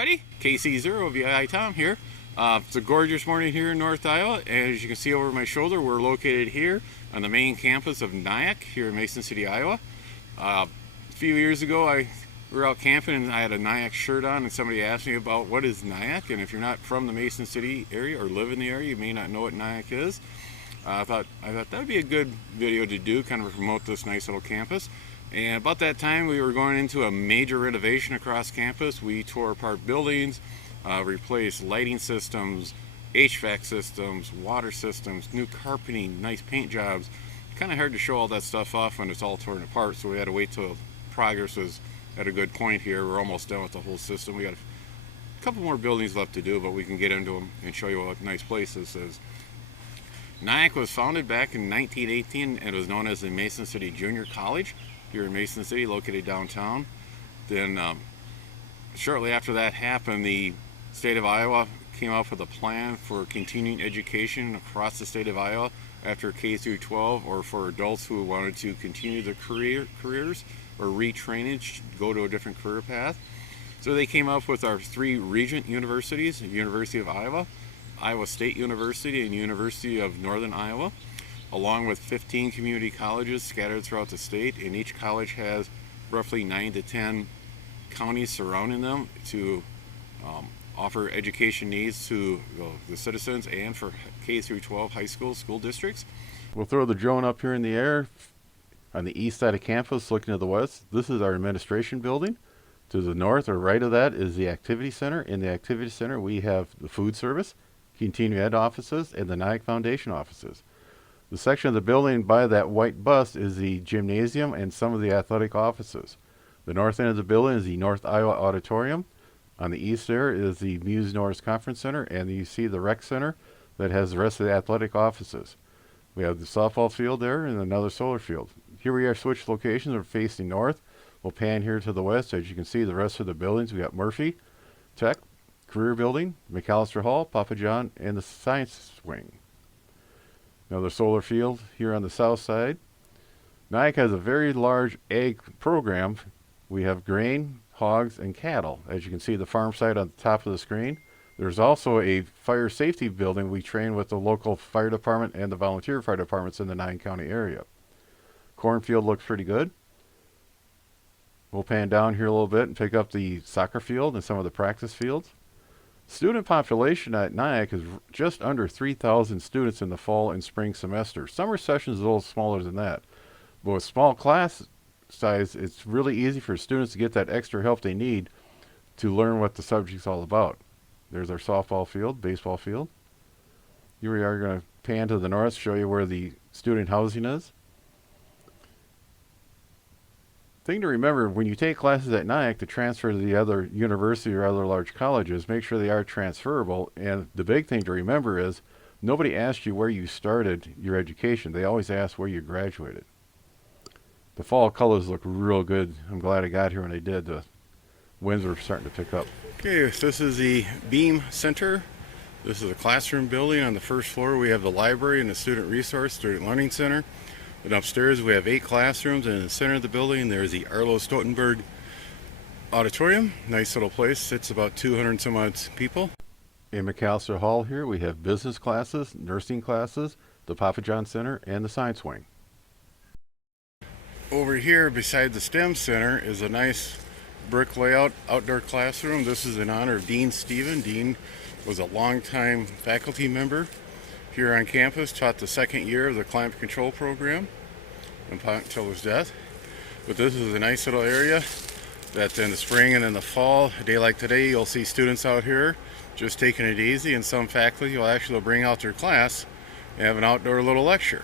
everybody, KC0VI Tom here. It's a gorgeous morning here in North Iowa. As you can see over my shoulder, we're located here on the main campus of Niacc here in Mason City, Iowa. A few years ago we were out camping and I had a Niacc shirt on, and somebody asked me about what is Niacc, and if you're not from the Mason City area or live in the area, you may not know what Niacc is. I thought that would be a good video to do, kind of promote this nice little campus. And about that time, we were going into a major renovation across campus. We tore apart buildings, replaced lighting systems, HVAC systems, water systems, new carpeting, nice paint jobs. Kind of hard to show all that stuff off when it's all torn apart, so we had to wait till progress was at a good point here. We're almost done with the whole system. We got a couple more buildings left to do, but we can get into them and show you what a nice place this is. Niacc was founded back in 1918 and was known as the Mason City Junior College here in Mason City, located downtown. Then shortly after that happened, the state of Iowa came up with a plan for continuing education across the state of Iowa after K through 12, or for adults who wanted to continue their careers or retraining, go to a different career path. So they came up with our three regent universities: University of Iowa, Iowa State University, and University of Northern Iowa, along with 15 community colleges scattered throughout the state, and each college has roughly 9 to 10 counties surrounding them to offer education needs to the citizens and for K through 12 high school districts. We'll throw the drone up here in the air on the east side of campus looking to the west. This is our administration building. To the north or right of that is the activity center. In the activity center we have the food service, continuing ed offices, and the Niacc Foundation offices. The section of the building by that white bus is the gymnasium and some of the athletic offices. The north end of the building is the North Iowa Auditorium. On the east there is the Muse Norris Conference Center, and you see the rec center that has the rest of the athletic offices. We have the softball field there and another solar field. Here we are switched locations. We're facing north. We'll pan here to the west. As you can see, the rest of the buildings, we got Murphy, Tech, Career Building, McAllister Hall, Papa John, and the Science Wing. Another solar field here on the south side. Niacc has a very large ag program. We have grain, hogs, and cattle. As you can see, the farm site on the top of the screen. There's also a fire safety building. We train with the local fire department and the volunteer fire departments in the 9-county area. Cornfield looks pretty good. We'll pan down here a little bit and pick up the soccer field and some of the practice fields. Student population at Niacc is just under 3,000 students in the fall and spring semester. Summer session is a little smaller than that. But with small class size, it's really easy for students to get that extra help they need to learn what the subject's all about. There's our softball field, baseball field. Here we are going to pan to the north, show you where the student housing is. Thing to remember, when you take classes at Niacc to transfer to the other university or other large colleges, make sure they are transferable. And the big thing to remember is nobody asks you where you started your education. They always ask where you graduated. The fall colors look real good. I'm glad I got here when they did. The winds were starting to pick up. Okay, this is the Beam Center. This is a classroom building. On the first floor we have the library and the student resource, student learning center. And upstairs we have 8 classrooms, and in the center of the building there's the Arlo Stoutenberg Auditorium. Nice little place, sits about 200 and some odd people. In McAllister Hall here we have business classes, nursing classes, the Papa John Center, and the Science Wing. Over here beside the STEM Center is a nice brick layout outdoor classroom. This is in honor of Dean Stephen. Dean was a longtime faculty member here on campus, taught the second year of the climate control program until his death. But this is a nice little area that in the spring and in the fall, a day like today, you'll see students out here just taking it easy, and some faculty will actually bring out their class and have an outdoor little lecture.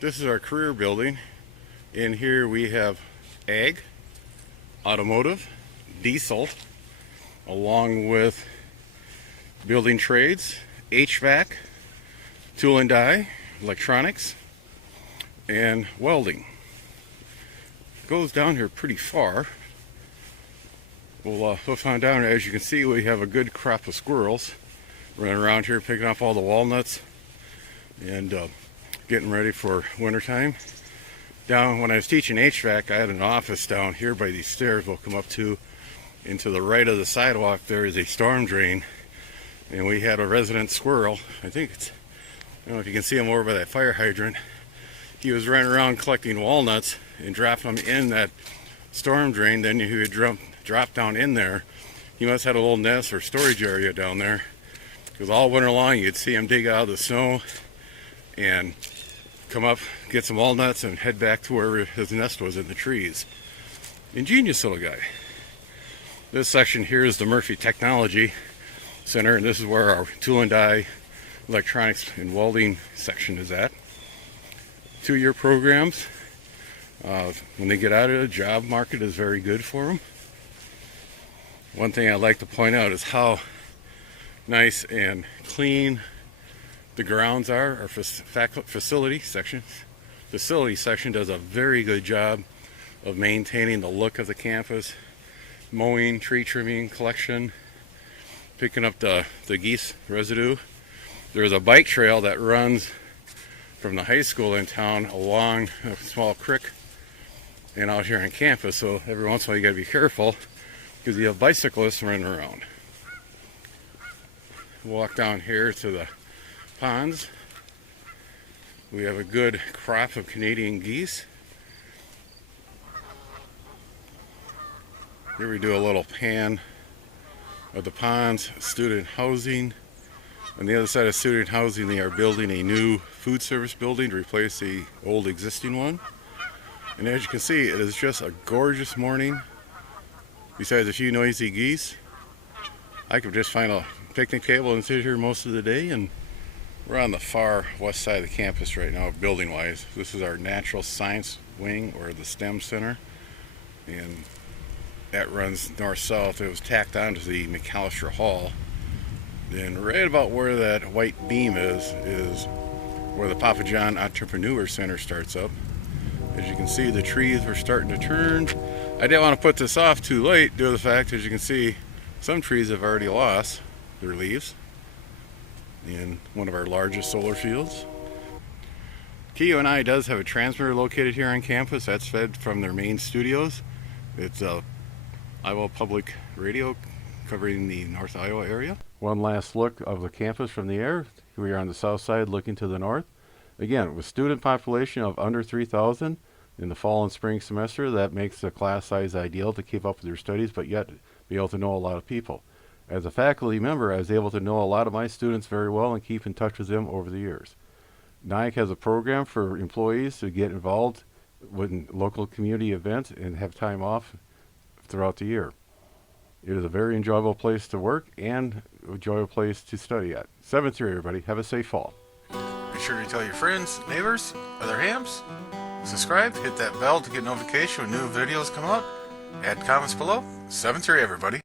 This is our career building. In here we have ag, automotive, diesel, along with building trades, HVAC, tool and die, electronics, and welding. It goes down here pretty far. We'll find down. As you can see, we have a good crop of squirrels running around here picking off all the walnuts and getting ready for wintertime. Down when I was teaching HVAC, I had an office down here by these stairs we'll come up to And to the right of the sidewalk there is a storm drain. And we had a resident squirrel, I think it's, I don't know if you can see him over by that fire hydrant. He was running around collecting walnuts and dropping them in that storm drain. Then he would drop down in there. He must have had a little nest or storage area down there, because all winter long you'd see him dig out of the snow and come up, get some walnuts, and head back to where his nest was in the trees. Ingenious little guy. This section here is the Murphy Technology Center, and this is where our tool and die, electronics, and welding section is at. 2-year programs. When they get out of it, the job market is very good for them. One thing I'd like to point out is how nice and clean the grounds are. Our facility section does a very good job of maintaining the look of the campus, mowing, tree trimming, collection, picking up the geese residue. There's a bike trail that runs from the high school in town along a small creek and out here on campus, so every once in a while you gotta be careful because you have bicyclists running around. Walk down here to the ponds. We have a good crop of Canadian geese. Here we do a little pan of the ponds, student housing. On the other side of student housing, they are building a new food service building to replace the old existing one. And as you can see, it is just a gorgeous morning. Besides a few noisy geese, I could just find a picnic table and sit here most of the day. And we're on the far west side of the campus right now, building wise. This is our natural science wing, or the STEM center, and that runs north-south. It was tacked onto the McAllister Hall. Then right about where that white beam is where the Papa John Entrepreneur Center starts up. As you can see, the trees were starting to turn. I didn't want to put this off too late due to the fact, as you can see, some trees have already lost their leaves in one of our largest solar fields. KUNI does have a transmitter located here on campus that's fed from their main studios. It's Iowa Public Radio covering the North Iowa area. One last look of the campus from the air. We are on the south side looking to the north. Again, with student population of under 3,000 in the fall and spring semester, that makes the class size ideal to keep up with your studies, but yet be able to know a lot of people. As a faculty member, I was able to know a lot of my students very well and keep in touch with them over the years. Niacc has a program for employees to get involved with local community events and have time off throughout the year. It is a very enjoyable place to work and a enjoyable place to study at. 7th year, everybody. Have a safe fall. Be sure to tell your friends, neighbors, other hams. Subscribe, hit that bell to get notification when new videos come out. Add comments below. 7th year, everybody.